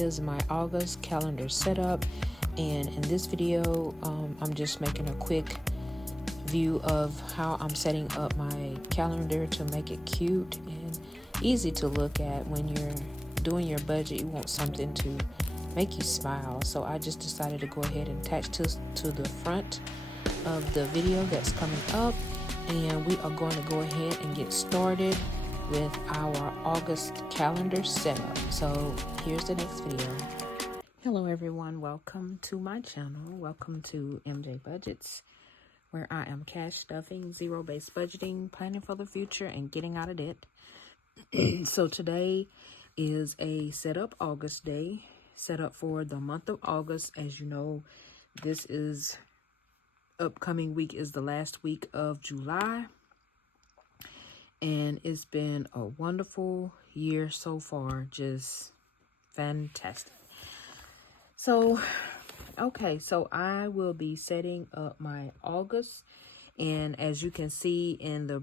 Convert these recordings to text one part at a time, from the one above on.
is my August calendar setup, and in this video I'm just making a quick view of how I'm setting up my calendar to make it cute and easy to look at. When you're doing your budget, you want something to make you smile, so I just decided to go ahead and attach to the front of the video that's coming up, and we are going to go ahead and get started with our August calendar setup. So here's the next video. Hello everyone, welcome to my channel. Welcome to MJ Budgets, where I am cash stuffing, zero-based budgeting, planning for the future, and getting out of debt. So today is a setup August day, set up for the month of August. As you know, this is upcoming week is the last week of July, and it's been a wonderful year so far, just fantastic. So okay, so I will be setting up my August, and as you can see in the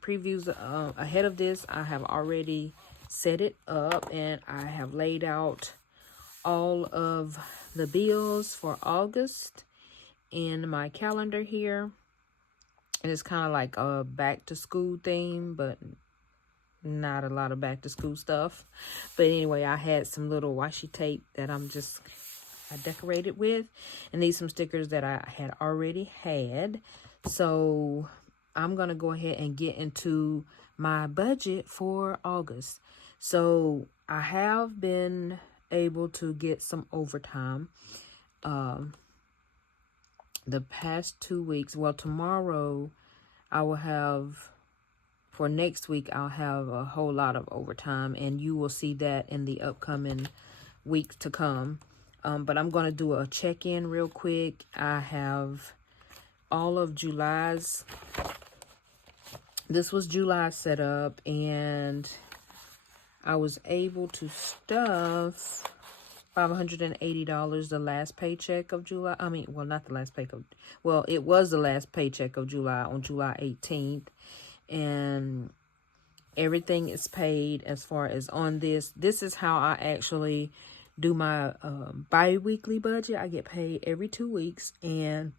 previews ahead of this, I have already set it up and I have laid out all of the bills for August in my calendar here. And it's kind of like a back to school theme, but not a lot of back to school stuff. But anyway, I had some little washi tape that I decorated with, and these some stickers that I had already had. So I'm gonna go ahead and get into my budget for August. So I have been able to get some overtime the past 2 weeks. Well, tomorrow I will have, for next week, I'll have a whole lot of overtime, and you will see that in the upcoming weeks to come. But I'm going to do a check-in real quick. I have all of July's. This was July setup, and I was able to stuff $580 the last paycheck of July. I mean, well, not the last paycheck. Well, it was the last paycheck of July on July 18th. And everything is paid as far as on this. This is how I actually do my bi-weekly budget. I get paid every 2 weeks, and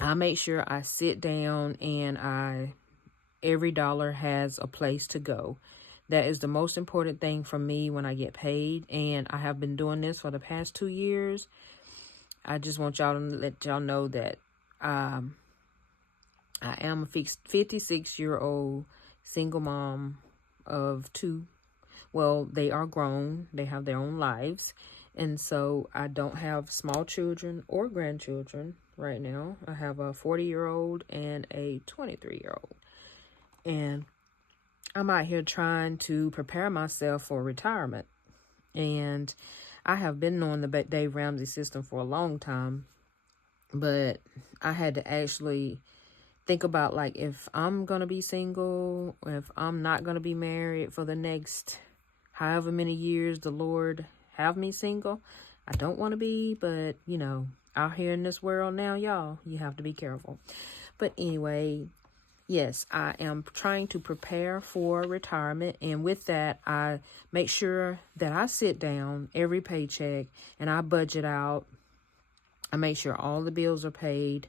I make sure I sit down and every dollar has a place to go. That is the most important thing for me when I get paid, and I have been doing this for the past 2 years. I just want y'all to let y'all know that I am a 56-year-old single mom of 2. Well, they are grown. They have their own lives. And so I don't have small children or grandchildren right now. I have a 40-year-old and a 23-year-old. And I'm out here trying to prepare myself for retirement. And I have been on the Dave Ramsey system for a long time. But I had to actually think about, like, if I'm going to be single, or if I'm not going to be married for the next however many years the Lord have me single. I don't want to be, but, you know, out here in this world now, y'all, you have to be careful. But anyway, yes, I am trying to prepare for retirement. And with that, I make sure that I sit down every paycheck and I budget out. I make sure all the bills are paid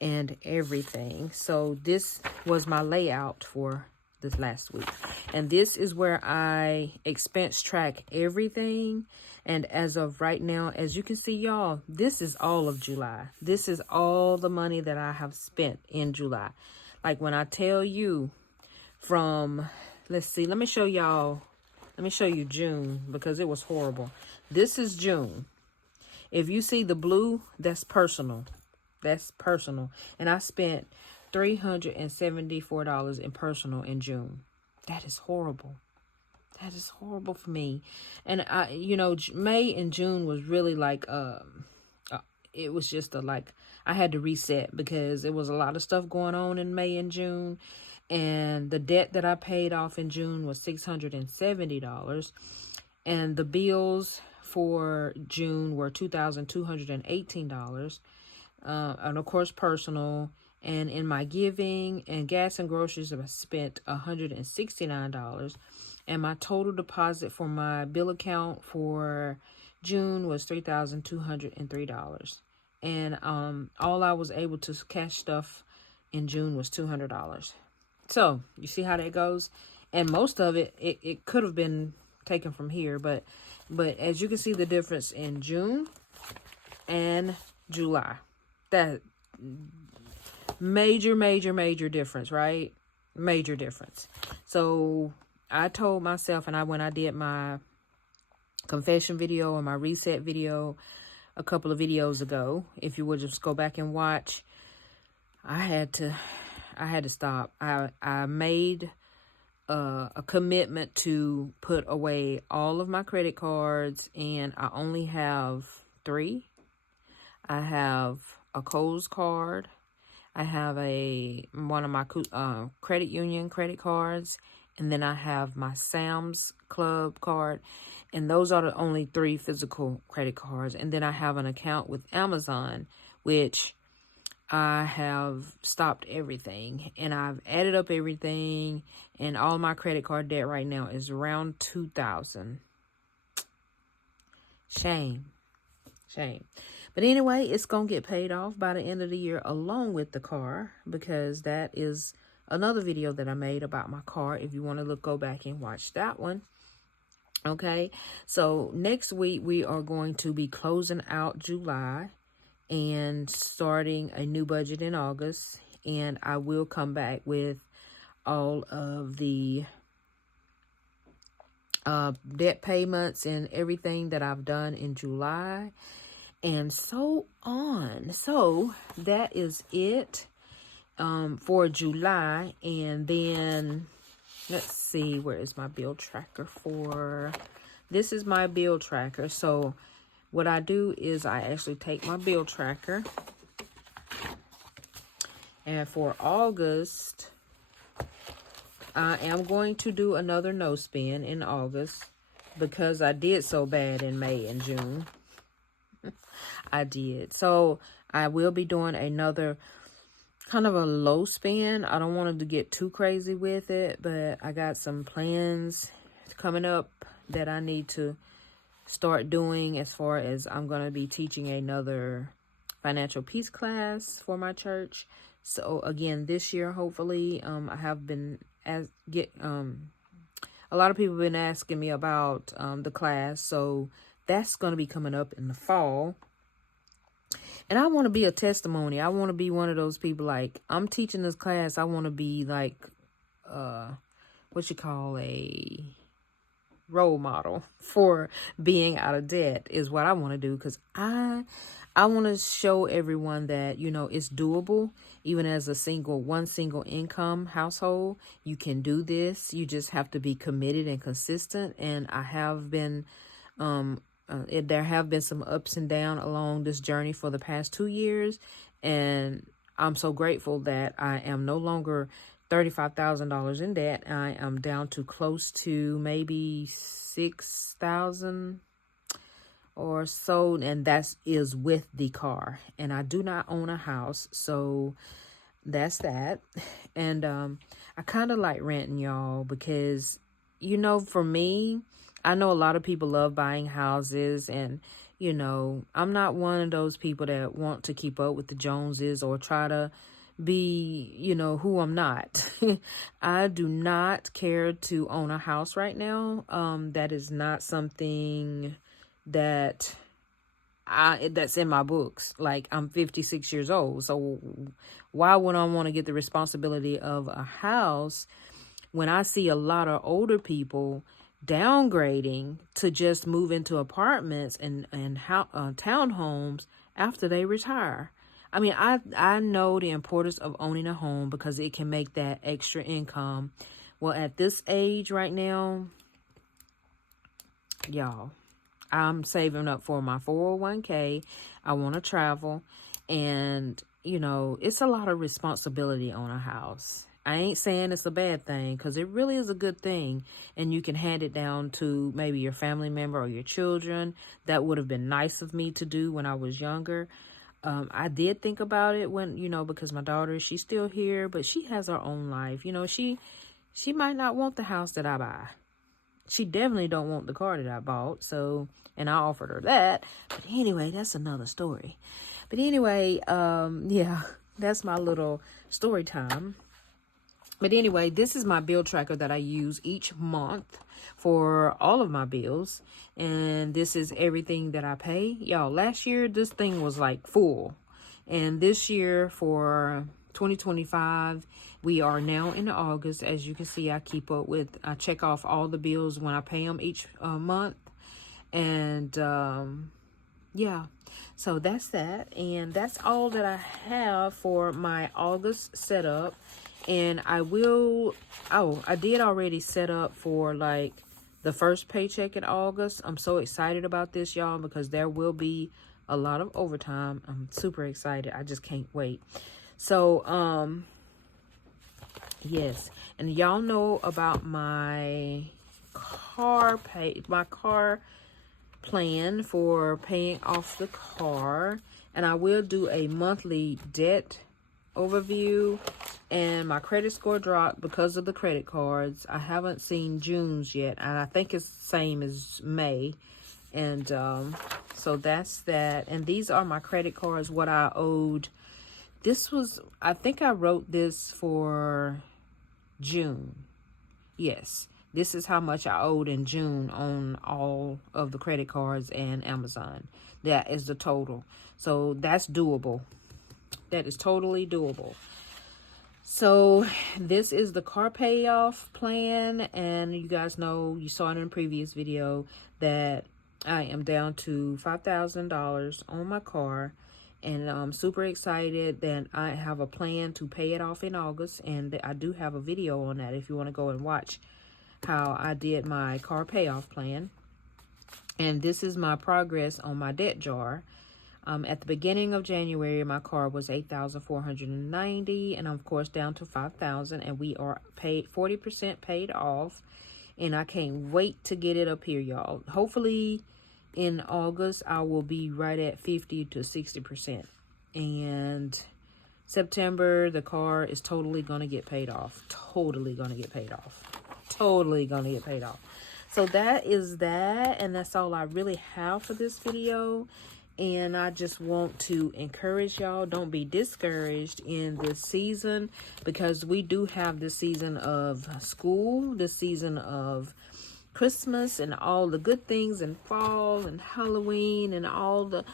and everything. So this was my layout for this last week. And this is where I expense track everything. And as of right now, as you can see, y'all, this is all of July. This is all the money that I have spent in July. Like, when I tell you from, let's see, let me show you June, because it was horrible. This is June. If you see the blue, that's personal. That's personal. And I spent $374 in personal in June. That is horrible. That is horrible for me. And May and June was really like, it was just I had to reset, because there was a lot of stuff going on in May and June. And the debt that I paid off in June was $670. And the bills for June were $2,218. And of course, personal. And in my giving and gas and groceries, I spent $169. And my total deposit for my bill account for June was $3,203. And all I was able to cash stuff in June was $200. So you see how that goes? And most of it could have been taken from here, but as you can see the difference in June and July. That major difference, right? Major difference. So I told myself, and when I did my confession video and my reset video a couple of videos ago, if you would just go back and watch, I had to stop. I made a commitment to put away all of my credit cards, and I only have 3. I have a Kohl's card. I have one of my credit union credit cards, and then I have my Sam's Club card, and those are the only 3 physical credit cards. And then I have an account with Amazon, which I have stopped everything, and I've added up everything, and all my credit card debt right now is around $2,000. Shame. But anyway, it's going to get paid off by the end of the year along with the car, because that is another video that I made about my car. If you want to go back and watch that one. Okay, so next week we are going to be closing out July and starting a new budget in August. And I will come back with all of the debt payments and everything that I've done in July, and so on. So that is it for July. And then let's see, where is my bill tracker for? This is my bill tracker. So what I do is I actually take my bill tracker, and for August, I am going to do another no spin in August, because I did so bad in May and June. I did. So I will be doing another kind of a low spin. I don't want to get too crazy with it, but I got some plans coming up that I need to start doing, as far as I'm going to be teaching another financial peace class for my church. So again, this year, hopefully, I have been a lot of people have been asking me about the class. So that's going to be coming up in the fall. And I want to be a testimony. I want to be one of those people, like, I'm teaching this class. I want to be like, what you call a role model for being out of debt, is what I want to do. Because I want to show everyone that, it's doable. Even as one single income household, you can do this. You just have to be committed and consistent. And I have been, there have been some ups and downs along this journey for the past 2 years. And I'm so grateful that I am no longer $35,000 in debt. I am down to close to maybe $6,000 or so, and that is with the car. And I do not own a house, so that's that. And I kind of like renting, y'all, because for me, I know a lot of people love buying houses, and I'm not one of those people that want to keep up with the Joneses or try to be, who I'm not. I do not care to own a house right now. That is not something that's in my books. Like, I'm 56 years old. So why would I want to get the responsibility of a house when I see a lot of older people downgrading to just move into apartments and townhomes after they retire? I mean, I know the importance of owning a home because it can make that extra income. Well, at this age right now, y'all, I'm saving up for my 401k. I want to travel, and it's a lot of responsibility on a house. I ain't saying it's a bad thing, because it really is a good thing, and you can hand it down to maybe your family member or your children. That would have been nice of me to do when I was younger. I did think about it when, because my daughter, she's still here, but she has her own life. She might not want the house that I buy. She definitely don't want the car that I bought. So, and I offered her that. But anyway, that's another story. But anyway, yeah, that's my little story time. But anyway, this is my bill tracker that I use each month for all of my bills. And this is everything that I pay. Y'all, last year, this thing was like full. And this year for 2025, we are now in August. As you can see, I check off all the bills when I pay them each month. And yeah, so that's that. And that's all that I have for my August setup. And I did already set up for like the first paycheck in August. I'm so excited about this, y'all, because there will be a lot of overtime. I'm super excited. I just can't wait. So, yes. And y'all know about my car plan for paying off the car. And I will do a monthly debt overview. And my credit score dropped because of the credit cards. I haven't seen June's yet, and I think it's the same as May. And so that's that. And these are my credit cards, what I owed. I think I wrote this for June. Yes, this is how much I owed in June on all of the credit cards and Amazon. That is the total. So that's doable. That is totally doable. So this is the car payoff plan, and you guys know, you saw it in a previous video, that I am down to $5,000 on my car, and I'm super excited that I have a plan to pay it off in August. And I do have a video on that if you want to go and watch how I did my car payoff plan. And this is my progress on my debt jar. At the beginning of January, my car was $8,490, and I'm of course down to $5,000, and we are 40% paid off. And I can't wait to get it up here, y'all. Hopefully in August, I will be right at 50 to 60%. And September, the car is totally going to get paid off. Totally going to get paid off. Totally going to get paid off. So that is that. And that's all I really have for this video. And I just want to encourage y'all, don't be discouraged in this season, because we do have this season of school, this season of Christmas, and all the good things, and fall and Halloween, and all the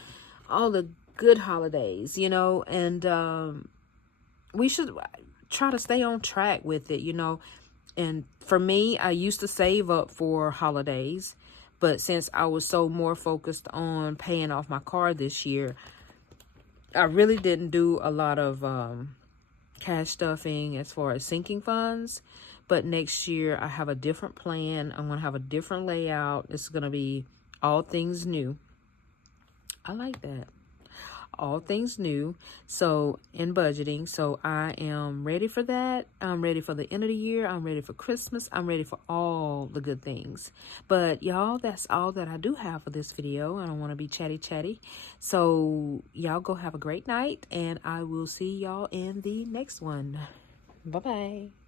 good holidays, you know. And we should try to stay on track with it, you know. And for me, I used to save up for holidays. But since I was so more focused on paying off my car this year, I really didn't do a lot of cash stuffing as far as sinking funds. But next year, I have a different plan. I'm going to have a different layout. It's going to be all things new. I like that. All things new. So in budgeting. So I am ready for that. I'm ready for the end of the year. I'm ready for Christmas. I'm ready for all the good things. But y'all, that's all that I do have for this video. I don't want to be chatty. So y'all go have a great night, and I will see y'all in the next one. Bye-bye.